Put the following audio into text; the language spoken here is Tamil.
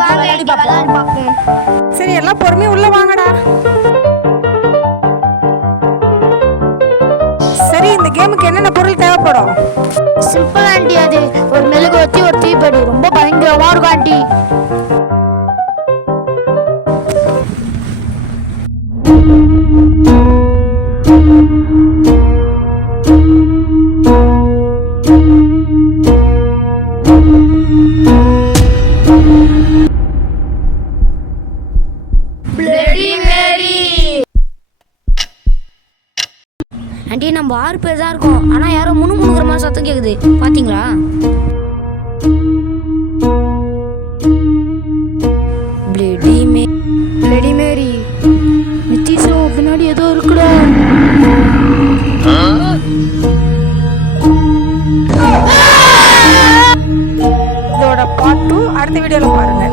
விளையாடி பார்ப்போம். சரி, எல்லாம் பொறுமையா உள்ள வாங்கடா. சரி, இந்த கேமுக்கு என்னென்ன பொருள் தேவைப்படும்? சிம்பிள் ஆண்டி, அது ஒரு மெழுகுவர்த்தி, ஒரு தீப்பெட்டி. ரொம்ப பயங்கரமா இருக்கும் ஆண்டி. ஆண்டி, நம்ம 6 பேர் தான் இருக்கோம். ஆனா யாரோ முணுமுணுங்கிற மாதிரி சத்தம் கேக்குது, பாத்தீங்களா? பிளடி மேரி, நித்திஷோ பின்னாடி ஏதோ இருக்குடா. இதோட பார்ட் 2 அடுத்த வீடியோல பாருங்க.